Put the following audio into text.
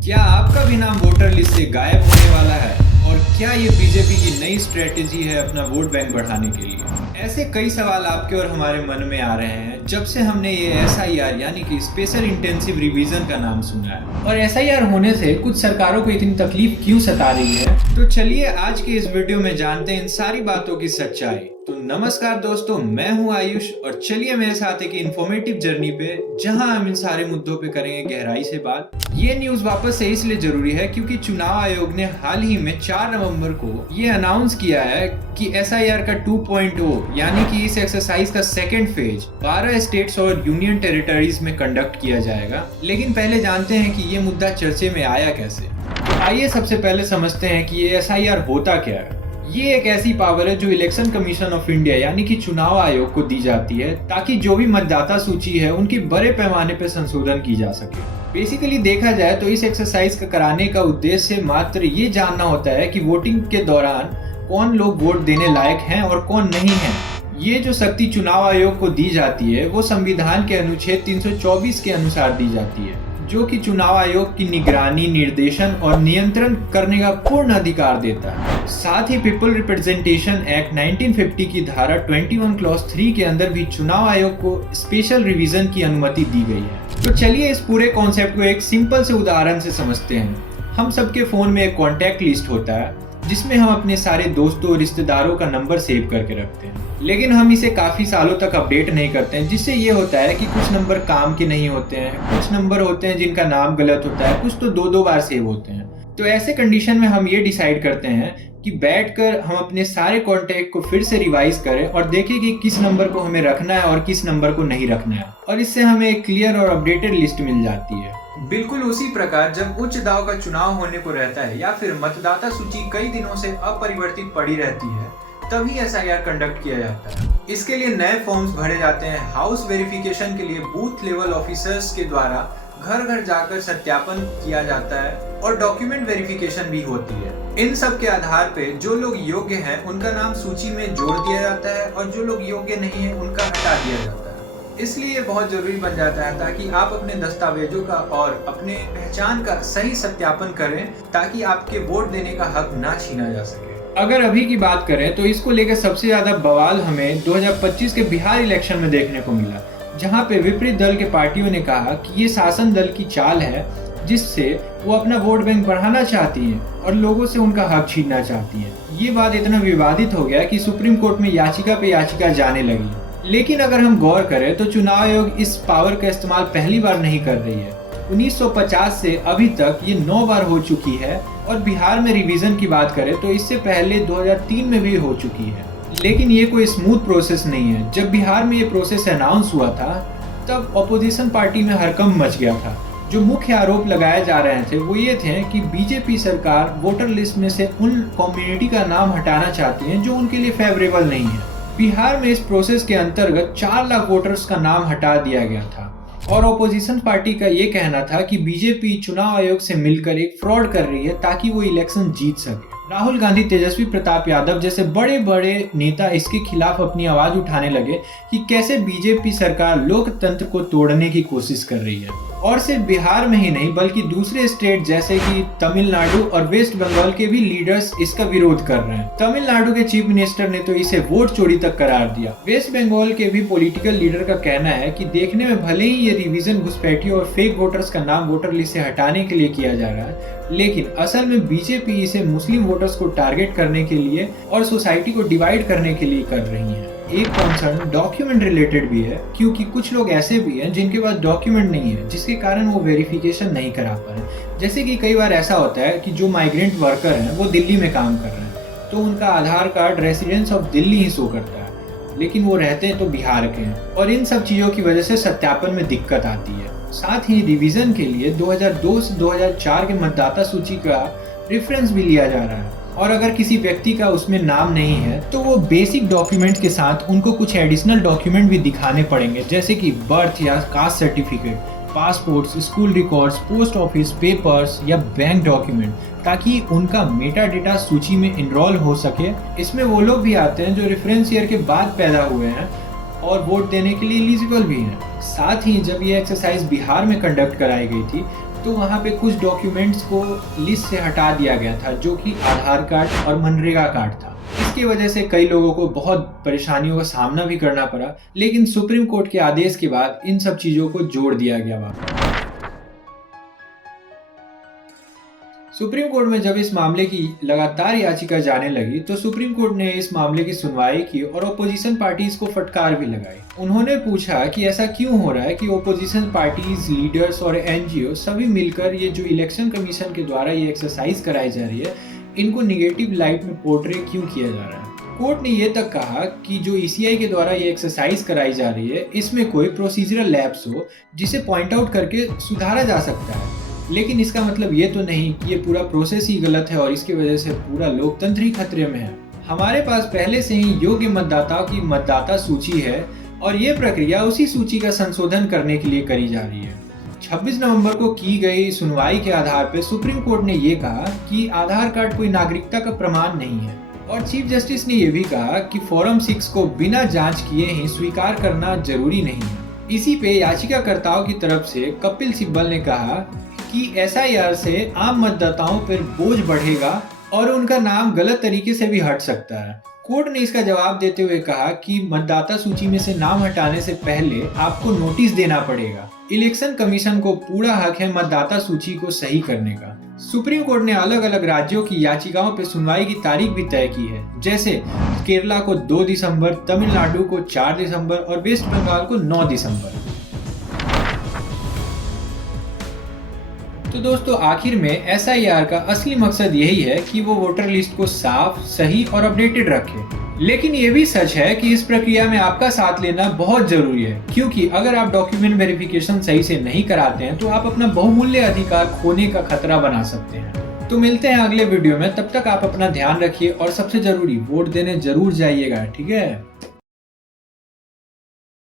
क्या आपका भी नाम वोटर लिस्ट से गायब होने वाला है? और क्या ये बीजेपी की नई स्ट्रेटेजी है अपना वोट बैंक बढ़ाने के लिए? ऐसे कई सवाल आपके और हमारे मन में आ रहे हैं जब से हमने ये एसआईआर यानी कि स्पेशल इंटेंसिव रिवीजन का नाम सुना है। और एसआईआर होने से कुछ सरकारों को इतनी तकलीफ क्यों सता रही है, तो चलिए आज के इस वीडियो में जानते हैं इन सारी बातों की सच्चाई। तो नमस्कार दोस्तों, मैं हूं आयुष और चलिए मेरे साथ एक इन्फॉर्मेटिव जर्नी पे जहां हम इन सारे मुद्दों पे करेंगे गहराई से बात। ये न्यूज वापस से इसलिए जरूरी है क्योंकि चुनाव आयोग ने हाल ही में 4 नवंबर को ये अनाउंस किया है कि एसआईआर का 2.0 यानी कि इस एक्सरसाइज का सेकेंड फेज 12 स्टेट्स और यूनियन टेरिटरीज में कंडक्ट किया जाएगा। लेकिन पहले जानते हैं कि ये मुद्दा चर्चे में आया कैसे। तो आइए सबसे पहले समझते हैं कि ये एसआईआर होता क्या है। ये एक ऐसी पावर है जो इलेक्शन कमीशन ऑफ इंडिया यानी कि चुनाव आयोग को दी जाती है ताकि जो भी मतदाता सूची है उनकी बड़े पैमाने पर संशोधन की जा सके। बेसिकली देखा जाए तो इस एक्सरसाइज का कराने का उद्देश्य मात्र ये जानना होता है कि वोटिंग के दौरान कौन लोग वोट देने लायक हैं और कौन नहीं है। ये जो शक्ति चुनाव आयोग को दी जाती है वो संविधान के अनुच्छेद 324 के अनुसार दी जाती है, जो कि चुनाव आयोग की निगरानी, निर्देशन और नियंत्रण करने का पूर्ण अधिकार देता है। साथ ही पीपल रिप्रेजेंटेशन एक्ट 1950 की धारा 21 क्लॉज 3 के अंदर भी चुनाव आयोग को स्पेशल रिवीजन की अनुमति दी गई है। तो चलिए इस पूरे कॉन्सेप्ट को एक सिंपल से उदाहरण से समझते हैं। हम सबके फोन में एक कॉन्टैक्ट लिस्ट होता है जिसमें हम अपने सारे दोस्तों और रिश्तेदारों का नंबर सेव करके रखते हैं, लेकिन हम इसे काफी सालों तक अपडेट नहीं करते हैं, जिससे ये होता है कि कुछ नंबर काम के नहीं होते हैं, कुछ नंबर होते हैं जिनका नाम गलत होता है, कुछ तो दो बार सेव होते हैं। तो ऐसे कंडीशन में हम ये डिसाइड करते हैं कि बैठकर हम अपने सारे कॉन्टैक्ट को फिर से रिवाइज करें और देखें कि किस नंबर को हमें रखना है और किस नंबर को नहीं रखना है, और इससे हमें एक क्लियर और अपडेटेड लिस्ट मिल जाती है। बिल्कुल उसी प्रकार जब उच्च दाव का चुनाव होने को रहता है या फिर मतदाता सूची कई दिनों से अपरिवर्तित पड़ी रहती है, तभी एसआईआर कंडक्ट किया जाता है। इसके लिए नए फॉर्म्स भरे जाते हैं। हाउस वेरिफिकेशन के लिए बूथ लेवल ऑफिसर्स के द्वारा घर घर जाकर सत्यापन किया जाता है और डॉक्यूमेंट वेरिफिकेशन भी होती है। इन सब के आधार पे जो लोग योग्य हैं उनका नाम सूची में जोड़ दिया जाता है और जो लोग योग्य नहीं है उनका हटा दिया जाता है। इसलिए ये बहुत जरूरी बन जाता है ताकि आप अपने दस्तावेजों का और अपने पहचान का सही सत्यापन करें ताकि आपके वोट देने का हक ना छीना जा सके। अगर अभी की बात करें तो इसको लेकर सबसे ज्यादा बवाल हमें 2025 के बिहार इलेक्शन में देखने को मिला, जहां पे विपरीत दल के पार्टियों ने कहा कि ये शासन दल की चाल है जिससे वो अपना वोट बैंक बढ़ाना चाहती है और लोगों से उनका हक छीनना चाहती है। ये बात इतना विवादित हो गया कि सुप्रीम कोर्ट में याचिका पे याचिका जाने लगी। लेकिन अगर हम गौर करें तो चुनाव आयोग इस पावर का इस्तेमाल पहली बार नहीं कर रही है। 1950 से अभी तक ये 9 बार हो चुकी है और बिहार में रिवीजन की बात करें तो इससे पहले 2003 में भी हो चुकी है। लेकिन ये कोई स्मूथ प्रोसेस नहीं है। जब बिहार में ये प्रोसेस अनाउंस हुआ था तब ऑपोजिशन पार्टी में हड़कंप मच गया था। जो मुख्य आरोप लगाए जा रहे थे वो ये थे कि बीजेपी सरकार वोटर लिस्ट में से उन कम्युनिटी का नाम हटाना चाहती है जो उनके लिए फेवरेबल नहीं है। बिहार में इस प्रोसेस के अंतर्गत 4 लाख वोटर्स का नाम हटा दिया गया था और ऑपोजिशन पार्टी का ये कहना था कि बीजेपी चुनाव आयोग से मिलकर एक फ्रॉड कर रही है ताकि वो इलेक्शन जीत सके। राहुल गांधी, तेजस्वी प्रताप यादव जैसे बड़े बड़े नेता इसके खिलाफ अपनी आवाज उठाने लगे कि कैसे बीजेपी सरकार लोकतंत्र को तोड़ने की कोशिश कर रही है। और सिर्फ बिहार में ही नहीं बल्कि दूसरे स्टेट जैसे कि तमिलनाडु और वेस्ट बंगाल के भी लीडर्स इसका विरोध कर रहे हैं। तमिलनाडु के चीफ मिनिस्टर ने तो इसे वोट चोरी तक करार दिया। वेस्ट बंगाल के भी पॉलिटिकल लीडर का कहना है कि देखने में भले ही ये रिवीजन घुसपैठियों और फेक वोटर्स का नाम वोटर लिस्ट से हटाने के लिए किया जा रहा है, लेकिन असल में बीजेपी इसे मुस्लिम वोटर्स को टारगेट करने के लिए और सोसाइटी को डिवाइड करने के लिए कर रही है। एक कंसर्न डॉक्यूमेंट रिलेटेड भी है, क्योंकि कुछ लोग ऐसे भी हैं जिनके पास डॉक्यूमेंट नहीं है जिसके कारण वो वेरिफिकेशन नहीं करा पाए। जैसे कि कई बार ऐसा होता है कि जो माइग्रेंट वर्कर हैं वो दिल्ली में काम कर रहे हैं तो उनका Aadhaar card residence of Delhi ही शो करता है, लेकिन वो रहते हैं तो बिहार के हैं, और इन सब चीज़ों की वजह से सत्यापन में दिक्कत आती है। साथ ही रिवीजन के लिए 2002 से 2004 के मतदाता सूची का रेफरेंस भी लिया जा रहा है, और अगर किसी व्यक्ति का उसमें नाम नहीं है तो वो बेसिक डॉक्यूमेंट के साथ उनको कुछ एडिशनल डॉक्यूमेंट भी दिखाने पड़ेंगे, जैसे कि बर्थ या caste certificate, passports, school records, post office papers या बैंक डॉक्यूमेंट, ताकि उनका मेटा डेटा सूची में इनरोल हो सके। इसमें वो लोग भी आते हैं जो रेफरेंस ईयर के बाद पैदा हुए हैं और वोट देने के लिए एलिजिबल भी हैं। साथ ही जब ये एक्सरसाइज बिहार में कंडक्ट कराई गई थी तो वहाँ पे कुछ डॉक्यूमेंट्स को लिस्ट से हटा दिया गया था, जो कि आधार कार्ड और मनरेगा कार्ड था। इसकी वजह से कई लोगों को बहुत परेशानियों का सामना भी करना पड़ा, लेकिन सुप्रीम कोर्ट के आदेश के बाद इन सब चीज़ों को जोड़ दिया गया वापस। सुप्रीम कोर्ट में जब इस मामले की लगातार याचिका जाने लगी तो सुप्रीम कोर्ट ने इस मामले की सुनवाई की और ओपोजिशन पार्टीज को फटकार भी लगाई। उन्होंने पूछा कि ऐसा क्यों हो रहा है कि ओपोजिशन पार्टीज, लीडर्स और एनजीओ सभी मिलकर ये जो इलेक्शन कमीशन के द्वारा ये एक्सरसाइज कराई जा रही है, इनको निगेटिव लाइट में पोर्ट्रे क्यों किया जा रहा है। कोर्ट ने ये तक कहा कि जो ईसीआई के द्वारा ये एक्सरसाइज कराई जा रही है, इसमें कोई प्रोसीजरल लैप्स हो जिसे पॉइंट आउट करके सुधारा जा सकता है, लेकिन इसका मतलब ये तो नहीं कि ये पूरा प्रोसेस ही गलत है और इसकी वजह से पूरा लोकतंत्र ही खतरे में है। हमारे पास पहले से ही योग्य मतदाताओं की मतदाता सूची है और ये प्रक्रिया उसी सूची का संशोधन करने के लिए करी जा रही है। 26 नवंबर को की गई सुनवाई के आधार पर सुप्रीम कोर्ट ने ये कहा कि आधार कार्ड कोई नागरिकता का प्रमाण नहीं है और चीफ जस्टिस ने यह भी कहा कि फॉर्म 6 को बिना जांच किए ही स्वीकार करना जरूरी नहीं है। इसी पे याचिकाकर्ताओं की तरफ से कपिल सिब्बल ने कहा कि एसआईआर से आम मतदाताओं पर बोझ बढ़ेगा और उनका नाम गलत तरीके से भी हट सकता है। कोर्ट ने इसका जवाब देते हुए कहा कि मतदाता सूची में से नाम हटाने से पहले आपको नोटिस देना पड़ेगा। इलेक्शन कमीशन को पूरा हक है मतदाता सूची को सही करने का। सुप्रीम कोर्ट ने अलग अलग राज्यों की याचिकाओं पर सुनवाई की तारीख भी तय की है, जैसे केरला को 2 दिसंबर, तमिलनाडु को 4 दिसंबर और वेस्ट बंगाल को 9 दिसंबर। तो दोस्तों, आखिर में एसआईआर का असली मकसद यही है कि वो वोटर लिस्ट को साफ, सही और अपडेटेड रखे। लेकिन ये भी सच है कि इस प्रक्रिया में आपका साथ लेना बहुत जरूरी है, क्योंकि अगर आप डॉक्यूमेंट वेरिफिकेशन सही से नहीं कराते हैं तो आप अपना बहुमूल्य अधिकार खोने का खतरा बना सकते हैं। तो मिलते हैं अगले वीडियो में, तब तक आप अपना ध्यान रखिए और सबसे जरूरी वोट देने जरूर जाइएगा, ठीक है।